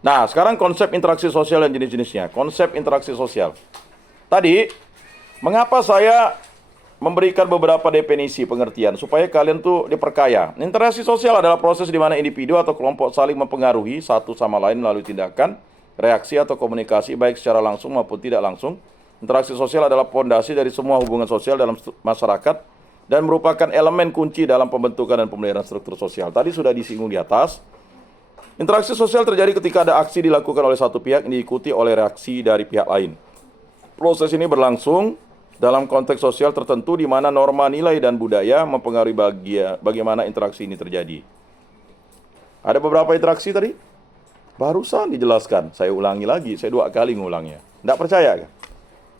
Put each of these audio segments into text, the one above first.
Nah, sekarang konsep interaksi sosial dan jenis-jenisnya. Konsep interaksi sosial. Tadi, mengapa saya memberikan beberapa definisi pengertian supaya kalian tuh diperkaya. Interaksi sosial adalah proses di mana individu atau kelompok saling mempengaruhi satu sama lain melalui tindakan, reaksi atau komunikasi baik secara langsung maupun tidak langsung. Interaksi sosial adalah fondasi dari semua hubungan sosial dalam masyarakat dan merupakan elemen kunci dalam pembentukan dan pemeliharaan struktur sosial. Tadi sudah disinggung di atas. Interaksi sosial terjadi ketika ada aksi dilakukan oleh satu pihak yang diikuti oleh reaksi dari pihak lain. Proses ini berlangsung dalam konteks sosial tertentu di mana norma, nilai, dan budaya mempengaruhi bagaimana interaksi ini terjadi. Ada beberapa interaksi tadi? Barusan dijelaskan. Saya ulangi lagi, saya 2 kali ngulangnya. Tidak percaya kan?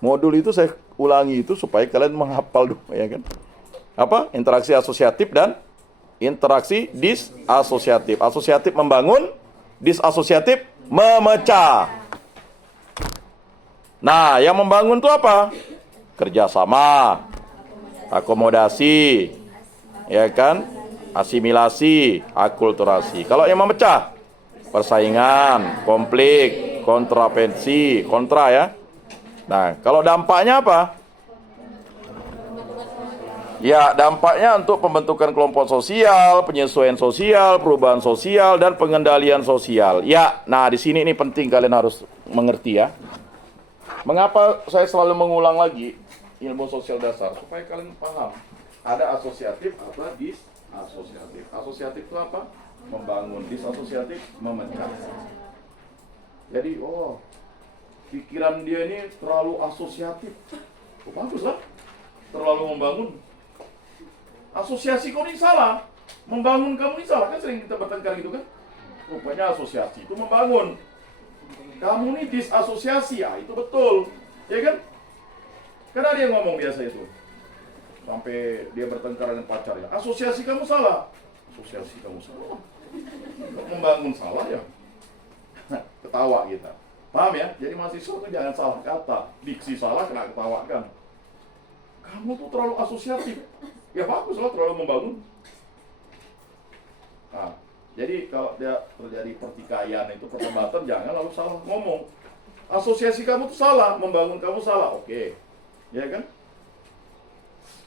Modul itu saya ulangi itu supaya kalian menghafal dulu, ya kan? Apa? Interaksi asosiatif dan interaksi disasosiatif. Asosiatif membangun, disasosiatif memecah. Nah, yang membangun itu apa? Kerjasama, akomodasi, ya kan? Asimilasi, akulturasi. Kalau yang memecah, persaingan, konflik, kontravensi, kontra ya. Nah, kalau dampaknya apa? Ya, dampaknya untuk pembentukan kelompok sosial, penyesuaian sosial, perubahan sosial, dan pengendalian sosial. Ya, nah di sini ini penting kalian harus mengerti ya. Mengapa saya selalu mengulang lagi ilmu sosial dasar? Supaya kalian paham. Ada asosiatif, apa disasosiatif. Asosiatif itu apa? Membangun. Disasosiatif, memecah. Jadi, pikiran dia ini terlalu asosiatif. Bagus lah. Terlalu membangun. Asosiasi kau ini salah. Membangun kamu ini salah. Kan sering kita bertengkar gitu kan. Rupanya asosiasi itu membangun. Kamu ini disasosiasi, itu betul, ya kan? Karena dia ngomong biasa itu, sampai dia bertengkar dengan pacarnya. Asosiasi kamu salah, asosiasi kamu salah. Membangun salah ya, ketawa kita. Paham ya? Jadi mahasiswa itu jangan salah kata, diksi salah kena ketawakan. Kamu tuh terlalu asosiatif, ya bagus lah terlalu membangun. Nah, jadi kalau dia terjadi pertikaian itu perdebatan jangan lalu salah ngomong. Asosiasi kamu tuh salah, membangun kamu salah, oke, ya kan?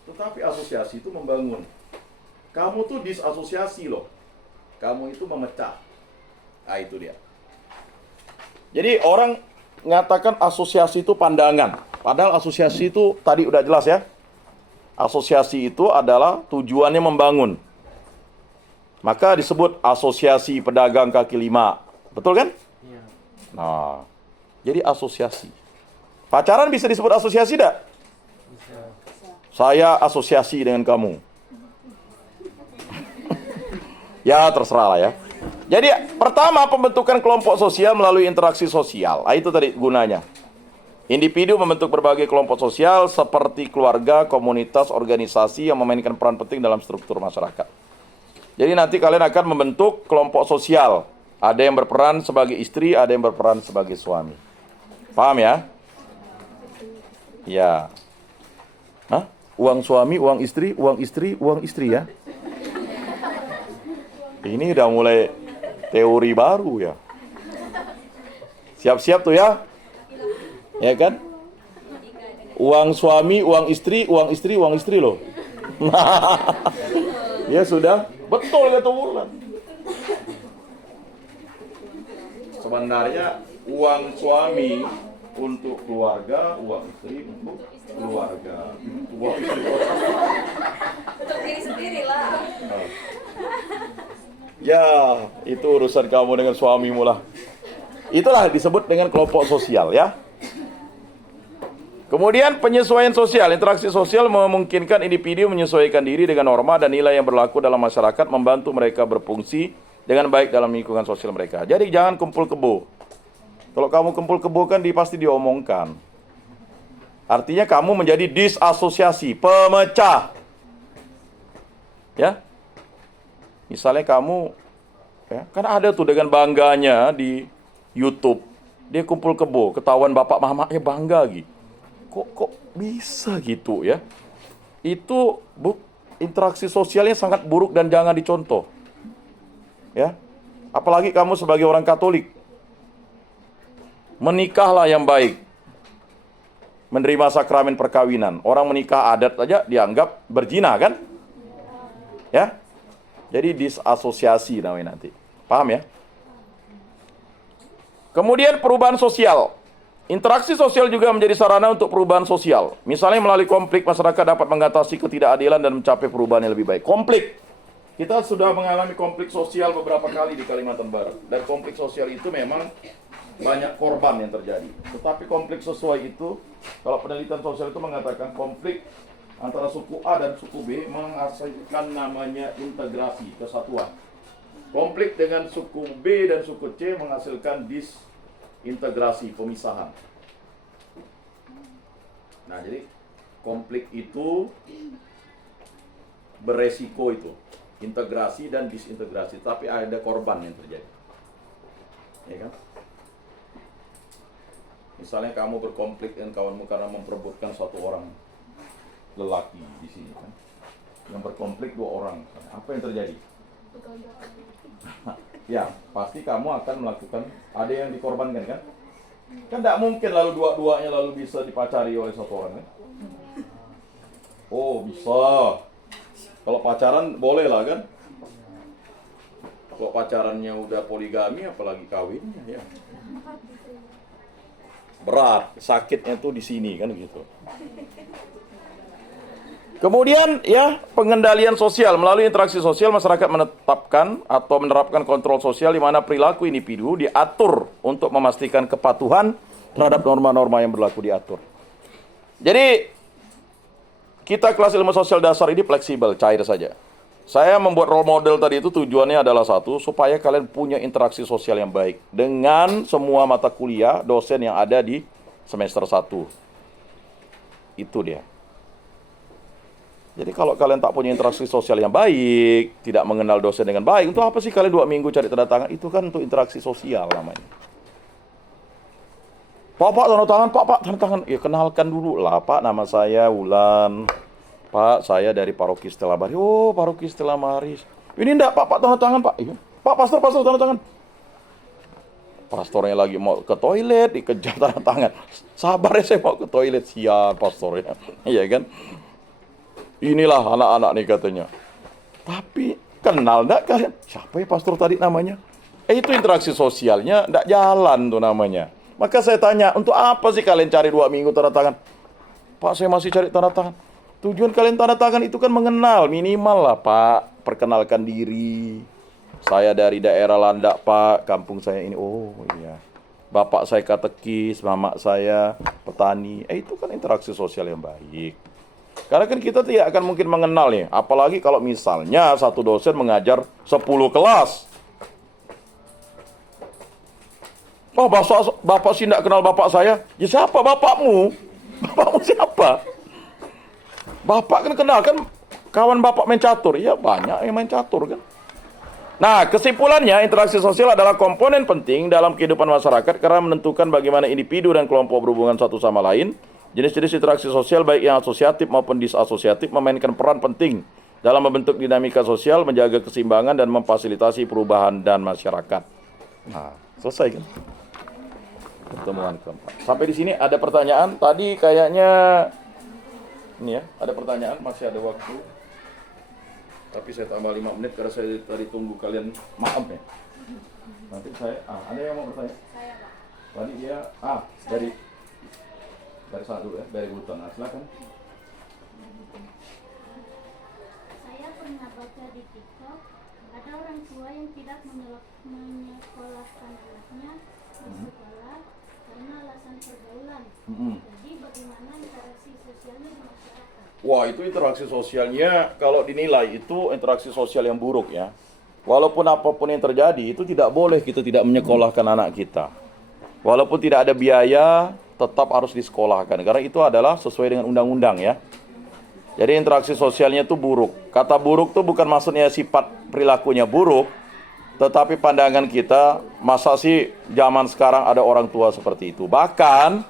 Tetapi asosiasi itu membangun. Kamu tuh disasosiasi loh. Kamu itu memecah. Nah itu dia. Jadi orang mengatakan asosiasi itu pandangan. Padahal asosiasi itu tadi udah jelas ya. Asosiasi itu adalah tujuannya membangun. Maka disebut asosiasi pedagang kaki lima. Betul kan? Iya. Nah, jadi asosiasi. Pacaran bisa disebut asosiasi tidak? Bisa. Saya asosiasi dengan kamu. Ya, terserah lah ya. Jadi, pertama pembentukan kelompok sosial melalui interaksi sosial. Itu tadi gunanya. Individu membentuk berbagai kelompok sosial seperti keluarga, komunitas, organisasi yang memainkan peran penting dalam struktur masyarakat. Jadi nanti kalian akan membentuk kelompok sosial. Ada yang berperan sebagai istri, ada yang berperan sebagai suami. Paham ya? Ya. Hah? Uang suami, uang istri, uang istri ya. Ini udah mulai teori baru ya. Siap-siap tuh ya. Ya kan? Uang suami, uang istri loh. Ya sudah. Betul kata Wulan. Sebenarnya uang suami untuk keluarga, uang istri untuk keluarga. Uang istri untuk diri sendiri lah. Ya, itu urusan kamu dengan suamimu lah. Itulah disebut dengan kelompok sosial ya. Kemudian penyesuaian sosial. Interaksi sosial memungkinkan individu menyesuaikan diri dengan norma dan nilai yang berlaku dalam masyarakat, membantu mereka berfungsi dengan baik dalam lingkungan sosial mereka. Jadi jangan kumpul kebo. Kalau kamu kumpul kebo kan pasti diomongkan. Artinya kamu menjadi disasosiasi, pemecah. Ya. Misalnya kamu, ya, kan ada tuh dengan bangganya di YouTube. Dia kumpul kebo, ketahuan bapak mamanya bangga gitu. Kok bisa gitu ya? Itu interaksi sosialnya sangat buruk dan jangan dicontoh. Ya. Apalagi kamu sebagai orang Katolik. Menikahlah yang baik. Menerima sakramen perkawinan. Orang menikah adat aja dianggap berzina kan? Ya. Jadi disasosiasi namanya nanti. Paham ya? Kemudian perubahan sosial. Interaksi sosial juga menjadi sarana untuk perubahan sosial. Misalnya melalui konflik, masyarakat dapat mengatasi ketidakadilan dan mencapai perubahan yang lebih baik. Konflik. Kita sudah mengalami konflik sosial beberapa kali di Kalimantan Barat. Dan konflik sosial itu memang banyak korban yang terjadi. Tetapi konflik sesuai itu, kalau penelitian sosial itu mengatakan konflik antara suku A dan suku B menghasilkan namanya integrasi, kesatuan. Konflik dengan suku B dan suku C menghasilkan disintegrasi, pemisahan. Nah, jadi konflik itu beresiko itu. Integrasi dan disintegrasi, tapi ada korban yang terjadi. Ya kan? Misalnya kamu berkonflik dengan kawanmu karena memperebutkan satu orang lelaki di sini kan. Yang berkonflik 2 orang. Apa yang terjadi? Ya, pasti kamu akan melakukan, ada yang dikorbankan kan? Kan tidak mungkin lalu dua-duanya lalu bisa dipacari oleh satu orang kan? Oh, bisa. Kalau pacaran boleh lah kan? Kalau pacarannya udah poligami apalagi kawinnya ya. Berat, sakitnya tuh di sini kan gitu. Kemudian ya, pengendalian sosial. Melalui interaksi sosial masyarakat menetapkan atau menerapkan kontrol sosial di mana perilaku individu diatur untuk memastikan kepatuhan terhadap norma-norma yang berlaku diatur. Jadi kita kelas ilmu sosial dasar ini fleksibel, cair saja. Saya membuat role model tadi itu tujuannya adalah satu, supaya kalian punya interaksi sosial yang baik dengan semua mata kuliah dosen yang ada di semester 1. Itu dia. Jadi kalau kalian tak punya interaksi sosial yang baik, tidak mengenal dosen dengan baik, untuk apa sih kalian 2 minggu cari tanda tangan? Itu kan untuk interaksi sosial namanya. Pak, tanda tangan, Pak, tanda tangan. Ya kenalkan dulu lah, Pak, nama saya Wulan. Pak, saya dari Paroki Stella Maris. Oh, Paroki Stella Maris. Ini enggak, Pak, tanda tangan, Pak. Iya. Pak, pastor, tanda tangan. Pastornya lagi mau ke toilet, dikejar tanda tangan. Sabar ya, saya mau ke toilet. Siap, pastornya. Iya kan? Inilah anak-anak nih katanya. Tapi, kenal enggak kalian? Siapa ya pastor tadi namanya? Itu interaksi sosialnya enggak jalan tuh namanya. Maka saya tanya, untuk apa sih kalian cari 2 minggu tanda tangan? Pak, saya masih cari tanda tangan. Tujuan kalian tanda tangan itu kan mengenal, minimal lah Pak. Perkenalkan diri. Saya dari daerah Landak Pak, kampung saya ini. Oh iya. Bapak saya katekis, mama saya petani. Itu kan interaksi sosial yang baik. Karena kan kita tidak akan mungkin mengenal nih. Apalagi kalau misalnya satu dosen mengajar 10 kelas. Oh, bapak sih tidak kenal bapak saya. Ya siapa bapakmu? Bapakmu siapa? Bapak kan kenal kan kawan bapak main catur. Ya banyak yang main catur kan. Nah, kesimpulannya interaksi sosial adalah komponen penting dalam kehidupan masyarakat karena menentukan bagaimana individu dan kelompok berhubungan satu sama lain. Jenis-jenis interaksi sosial baik yang asosiatif maupun disasosiatif memainkan peran penting dalam membentuk dinamika sosial, menjaga keseimbangan dan memfasilitasi perubahan dan masyarakat. Nah, selesai kan? Pertemuan keempat. Sampai di sini ada pertanyaan. Tadi kayaknya ini ya, ada pertanyaan, masih ada waktu. Tapi saya tambah 5 menit karena saya tadi tunggu kalian maaf ya. Nanti saya ada yang mau bertanya? Saya, Pak. Tadi dia dari sana dulu ya, dari Buton. Nah, silakan. Saya pernah baca di TikTok ada orang tua yang tidak menyekolahkan anaknya ke sekolah karena alasan pergaulan. Jadi bagaimana interaksi sosialnya di masyarakat? Wah, itu interaksi sosialnya kalau dinilai itu interaksi sosial yang buruk ya. Walaupun apapun yang terjadi itu tidak boleh kita tidak menyekolahkan anak kita. Walaupun tidak ada biaya, tetap harus disekolahkan karena itu adalah sesuai dengan undang-undang ya. Jadi interaksi sosialnya itu buruk. Kata buruk itu bukan maksudnya sifat perilakunya buruk, tetapi pandangan kita, masa sih zaman sekarang ada orang tua seperti itu. Bahkan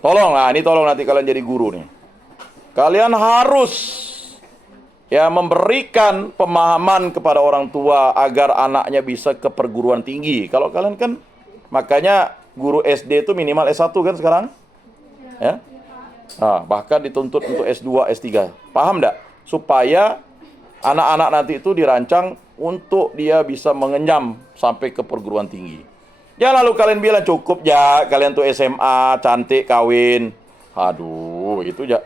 tolong nanti kalian jadi guru nih. Kalian harus ya memberikan pemahaman kepada orang tua agar anaknya bisa ke perguruan tinggi. Kalau kalian kan makanya guru SD itu minimal S1 kan sekarang? Ya. Nah, bahkan dituntut untuk S2, S3. Paham enggak? Supaya anak-anak nanti itu dirancang untuk dia bisa mengenyam sampai ke perguruan tinggi. Ya lalu kalian bilang cukup ya, kalian tuh SMA, cantik, kawin. Aduh, itu ya.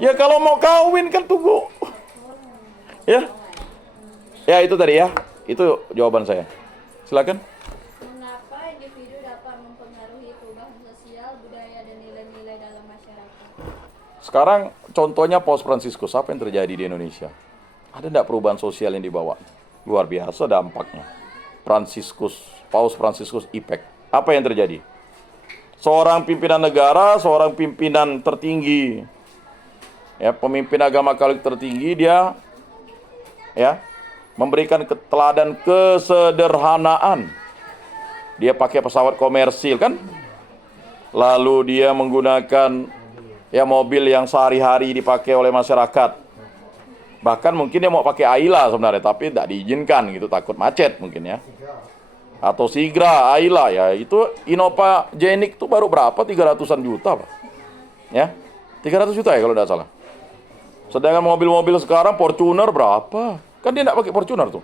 Ya kalau mau kawin kan tunggu. Ya. Ya itu tadi ya. Itu jawaban saya. Silakan. Mengapa individu dapat mempengaruhi perubahan sosial, budaya, dan nilai-nilai dalam masyarakat? Sekarang contohnya Paus Fransiskus, apa yang terjadi di Indonesia? Ada enggak perubahan sosial yang dibawa? Luar biasa dampaknya. Paus Fransiskus Effect. Apa yang terjadi? Seorang pimpinan negara, seorang pimpinan tertinggi, ya, pemimpin agama Katolik tertinggi, dia ya memberikan teladan kesederhanaan. Dia pakai pesawat komersil kan? Lalu dia menggunakan ya mobil yang sehari-hari dipakai oleh masyarakat. Bahkan mungkin dia mau pakai Ayla sebenarnya, tapi tidak diizinkan gitu, takut macet mungkin ya. Atau Sigra, Ayla ya, itu Innova Genik itu baru berapa? 300-an juta, Pak. Ya. 300 juta ya kalau tidak salah. Sedangkan mobil-mobil sekarang Fortuner berapa? Kan dia tidak pakai Fortuner tuh.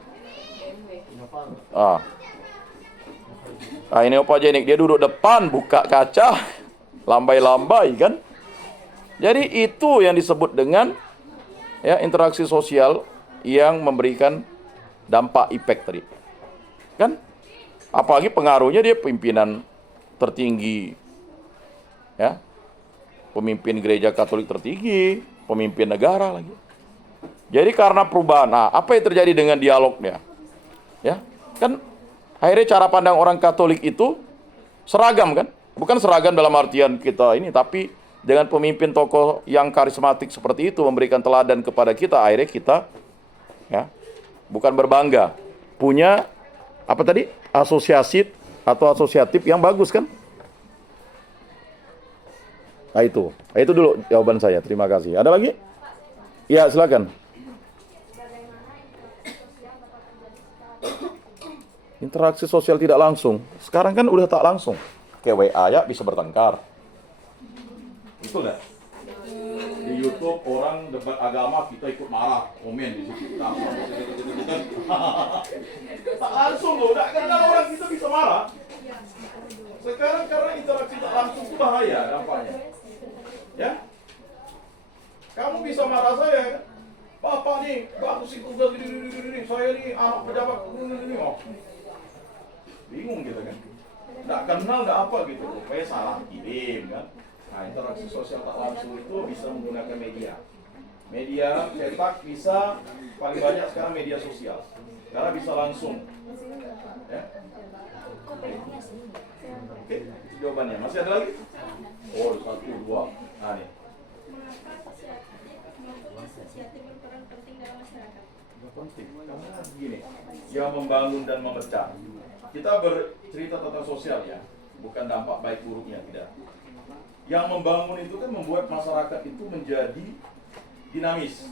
Ini Innova Genik, dia duduk depan, buka kaca, lambai-lambai kan. Jadi itu yang disebut dengan ya interaksi sosial yang memberikan dampak efek tadi. Kan? Apalagi pengaruhnya dia pimpinan tertinggi. Ya. Pemimpin gereja Katolik tertinggi, pemimpin negara lagi. Jadi karena perubahan, nah apa yang terjadi dengan dialognya? Ya, kan akhirnya cara pandang orang Katolik itu seragam kan? Bukan seragam dalam artian kita ini, tapi dengan pemimpin tokoh yang karismatik seperti itu memberikan teladan kepada kita, akhirnya kita ya bukan berbangga, punya apa tadi? Asosiasi atau asosiatif yang bagus kan? Nah itu dulu jawaban saya. Terima kasih. Ada lagi? Ya, silakan. Interaksi sosial tidak langsung. Sekarang kan udah tak langsung. Kayak WA ya bisa bertengkar. Itu enggak? Di YouTube orang debat agama kita ikut marah, komen di situ. Tak langsung loh, enggak kenal orang kita bisa marah. Sekarang karena interaksi tak langsung itu bahaya dampaknya. Ya? Kamu bisa marah saya, Bapak nih, bagus sih tugas gini, saya nih anak pejabat ini. Oh. Bingung gitu kan. Nggak kenal, nggak apa gitu. Rupanya salah kirim kan. Nah, interaksi sosial tak langsung itu bisa menggunakan media. Media cetak bisa, paling banyak sekarang media sosial. Karena bisa langsung. Ya. Oke, itu jawabannya. Masih ada lagi? Oh, 1, 2. Nah, nih. Mengapa asosiatif berperan penting dalam masyarakat? Penting, karena begini, yang membangun dan memecah. Kita bercerita tentang sosial ya, bukan dampak baik buruknya, tidak. Yang membangun itu kan membuat masyarakat itu menjadi dinamis.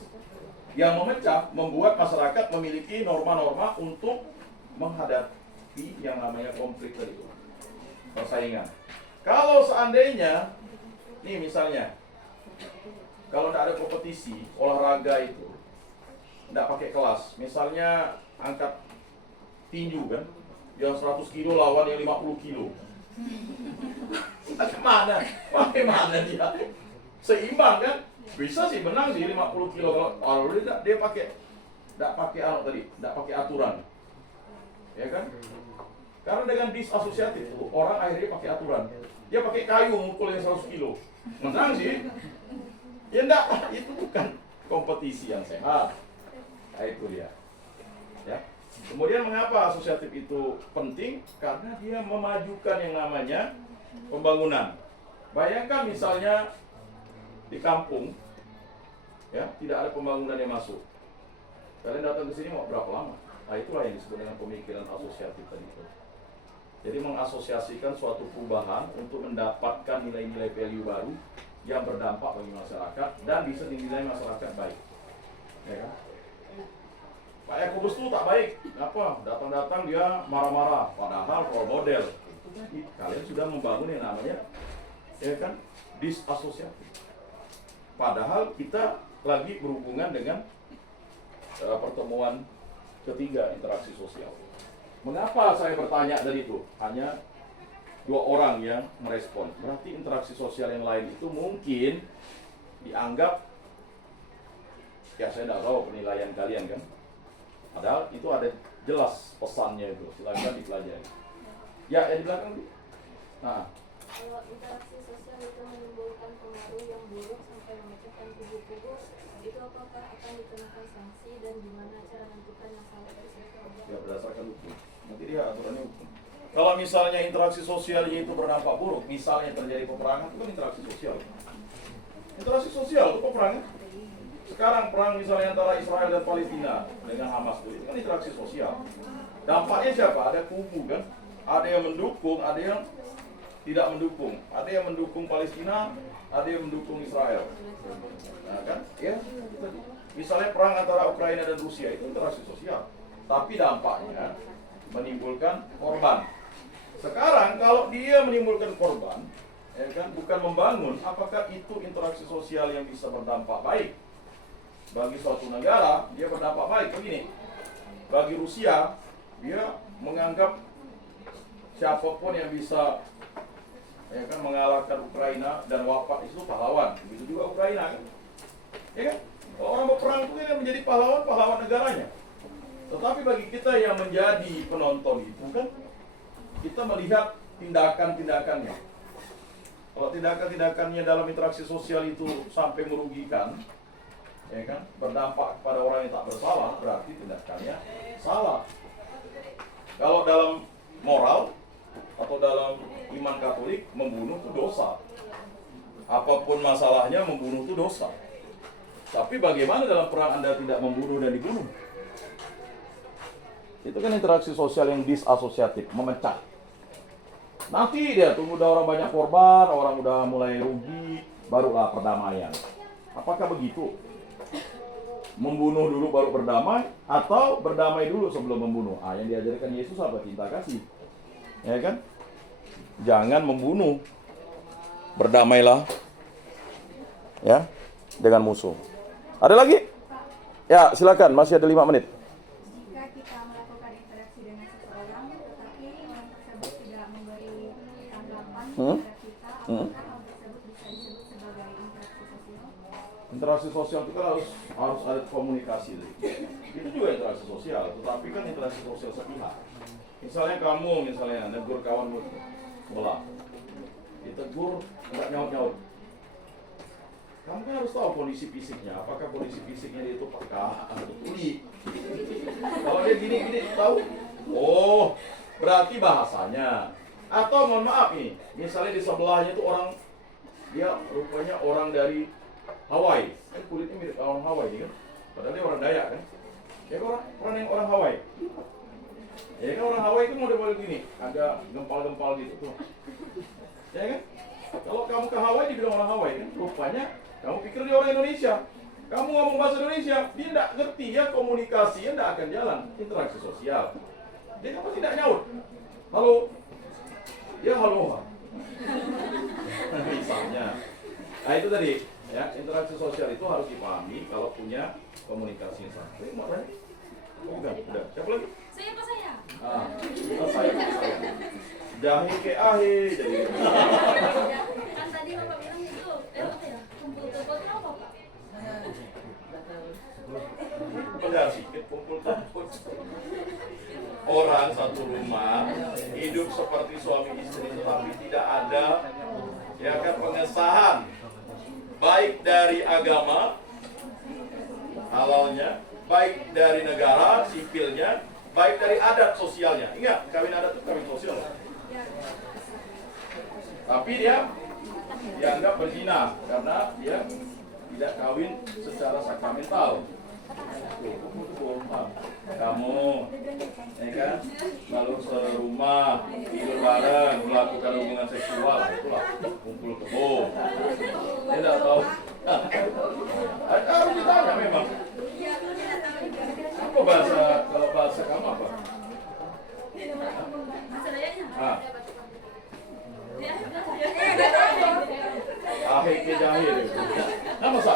Yang memecah membuat masyarakat memiliki norma-norma untuk menghadapi yang namanya konflik tadi itu, persaingan. Kalau seandainya, nih misalnya, kalau tidak ada kompetisi olahraga itu, tidak pakai kelas, misalnya angkat tinju kan, yang 100 kilo lawan yang 50 kilo. Bagaimana? Bagaimana dia? Seimbang kan? Bisa sih menang sih 50 kilo. Kalau dia pakai, tidak pakai tadi, tidak pakai aturan, ya kan? Karena dengan disasosiatif itu orang akhirnya pakai aturan. Dia pakai kayu mukul yang 100 kilo, menang sih. Ya enggak, itu bukan kompetisi yang sehat. Nah, itu dia. Ya. Kemudian mengapa asosiatif itu penting? Karena dia memajukan yang namanya pembangunan. Bayangkan misalnya di kampung, ya tidak ada pembangunan yang masuk. Kalian datang ke sini mau berapa lama? Nah itulah yang disebut dengan pemikiran asosiatif tadi itu. Jadi mengasosiasikan suatu perubahan untuk mendapatkan nilai-nilai value baru yang berdampak bagi masyarakat dan bisa dinilai masyarakat baik. Ya kan? Pak Yakobus itu tak baik. Kenapa? Datang-datang dia marah-marah. Padahal role model. Itu tadi, kalian sudah membangun yang namanya, ya kan, disasosiatif. Padahal kita lagi berhubungan dengan pertemuan ketiga, interaksi sosial. Mengapa saya bertanya dari itu? Hanya 2 orang yang merespon. Berarti interaksi sosial yang lain itu mungkin dianggap, ya saya tidak tahu penilaian kalian kan. Padahal itu ada jelas pesannya itu. Silakan dipelajari. Ya, yang di belakang. Nah, Kalau interaksi sosial itu menimbulkan pengaruh yang buruk sampai memecahkan kubu-kubu, itu apakah akan dikenakan sanksi dan gimana cara menentukan yang salah tersebut? ya berdasarkan hukum. Nanti dia aturannya hukum. Kalau misalnya interaksi sosialnya itu berdampak buruk, misalnya terjadi peperangan, itu kan interaksi sosial. Interaksi sosial itu peperangan. Sekarang perang misalnya antara Israel dan Palestina dengan Hamas itu kan interaksi sosial. Dampaknya siapa? Ada kubu kan? Ada yang mendukung, ada yang tidak mendukung. Ada yang mendukung Palestina, ada yang mendukung Israel. Nah kan? Ya. Misalnya perang antara Ukraina dan Rusia itu interaksi sosial. Tapi dampaknya menimbulkan korban. Sekarang kalau dia menimbulkan korban, ya kan, bukan membangun, apakah itu interaksi sosial yang bisa berdampak baik? Bagi suatu negara, dia berdampak baik. Begini, bagi Rusia, dia menganggap siapapun yang bisa, ya kan, mengalahkan Ukraina dan wafat itu pahlawan. Begitu juga Ukraina kan? Ya kan? Kalau orang berperang itu kan menjadi pahlawan negaranya. Tetapi bagi kita yang menjadi penonton itu kan, kita melihat tindakan-tindakannya. Kalau tindakan-tindakannya dalam interaksi sosial itu sampai merugikan, ya kan, berdampak kepada orang yang tak bersalah, berarti tindakannya salah. Kalau dalam moral atau dalam iman Katolik, membunuh itu dosa. Apapun masalahnya, membunuh itu dosa. Tapi bagaimana dalam perang Anda tidak membunuh dan dibunuh? Itu kan interaksi sosial yang disasosiatif, memecah. Nanti dia tunggu udah orang banyak korban, orang udah mulai rugi, barulah perdamaian. Apakah begitu? Membunuh dulu baru berdamai, atau berdamai dulu sebelum membunuh? Yang diajarkan Yesus apa? Cinta kasih. Ya kan? Jangan membunuh. Berdamailah, ya, dengan musuh. Ada lagi? Ya, silakan. Masih ada 5 menit. Jika kita melakukan interaksi dengan seseorang, tetapi orang tersebut tidak memberi tanggapan kepada kita, apakah hal tersebut bisa disebut sebagai interaksi sosial? Interaksi sosial itu kan harus ada komunikasi. Itu juga interaksi sosial, tetapi kan interaksi sosial sepihak. Misalnya kamu negur kawanmu sebelah, ditegur nggak nyaut-nyaut. Kamu kan harus tahu kondisi fisiknya. Apakah kondisi fisiknya dia itu peka atau tuli? Kalau dia gini tahu, oh berarti bahasanya. Atau mohon maaf nih, misalnya di sebelahnya itu orang, dia rupanya orang dari Hawaii, kan kulitnya mirip orang Hawaii kan? Padahal dia orang Dayak kan? Ya kan orang Hawaii. Ya kan orang Hawaii kan model-model gini, agak gempal-gempal gitu tuh. Ya kan? Kalau kamu ke Hawaii dibilang orang Hawaii kan, rupanya kamu pikir dia orang Indonesia. Kamu ngomong bahasa Indonesia, dia tidak ngerti ya, komunikasinya tidak akan jalan. Interaksi sosial. Dia kan pasti tidak nyaut. Halo. Ya halo. Misalnya. Nah itu tadi, ya, interaksi sosial itu harus dipahami kalau punya komunikasi yang sama. Mau tanya? Oh, bukan, udah. Siapa lagi? Saya apa saya? Saya. Jahe ke ahe jadi. Kan tadi Bapak bilang itu, apa ya? Kumpul kebot apa Pak? Benar sikit kumpul kebot. Orang satu rumah hidup seperti suami istri, tetapi tidak ada, ya kan, pengesahan baik dari agama halalnya, baik dari negara sipilnya, baik dari adat sosialnya. Ingat, kawin adat itu kawin sosial. Tapi dia dianggap berzina karena dia tidak kawin secara sakramental. Kamu, ya kan, lalu serumah, tidur bareng, melakukan hubungan seksual, itulah kumpul kebo. Dia tidak tahu. Harus ditanya memang. Apa kalau bahasa kamu apa? Ah. Ahik ke jahil. Nah, masa?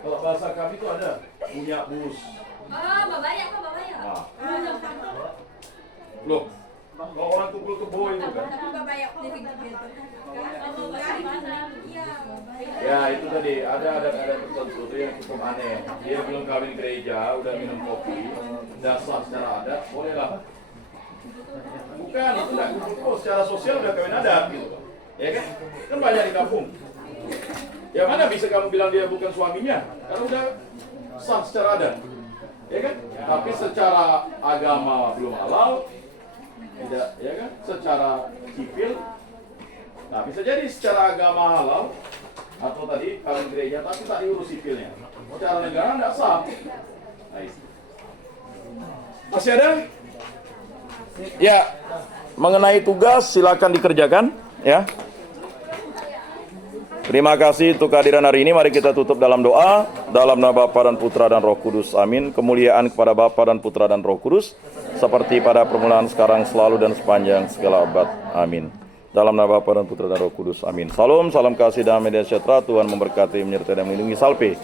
Kalau bahasa kami itu ada punya bus. Babaya apa babaya? Nah. Loh, kalau orang kumpul kebo itu kan? Babaya jadi gitu. Ya itu tadi ada tertentu itu yang cukup aneh. Dia belum kawin gereja, udah minum kopi, dasar secara adat, bolehlah. Bukan, itu nggak kumpul secara sosial udah kawin adat gitu. Ya kan? Kan banyak di kampung. Ya mana bisa kamu bilang dia bukan suaminya? Karena udah sah secara adat. Ya kan? Tapi secara agama belum halal. Tidak, ya kan? Secara sipil. Nah, bisa jadi secara agama halal atau tadi kawin gereja tapi tak diurus sipilnya. Secara negara tidak sah. Nah, itu. Masih ada? Ya, mengenai tugas silakan dikerjakan, ya. Terima kasih untuk kehadiran hari ini. Mari kita tutup dalam doa. Dalam nama Bapa dan Putra dan Roh Kudus. Amin. Kemuliaan kepada Bapa dan Putra dan Roh Kudus, seperti pada permulaan, sekarang, selalu, dan sepanjang segala abad. Amin. Dalam nama Bapa dan Putra dan Roh Kudus. Amin. Salam, salam kasih, damai dan sejahtera. Tuhan memberkati, menyertai, dan melindungi. Salve.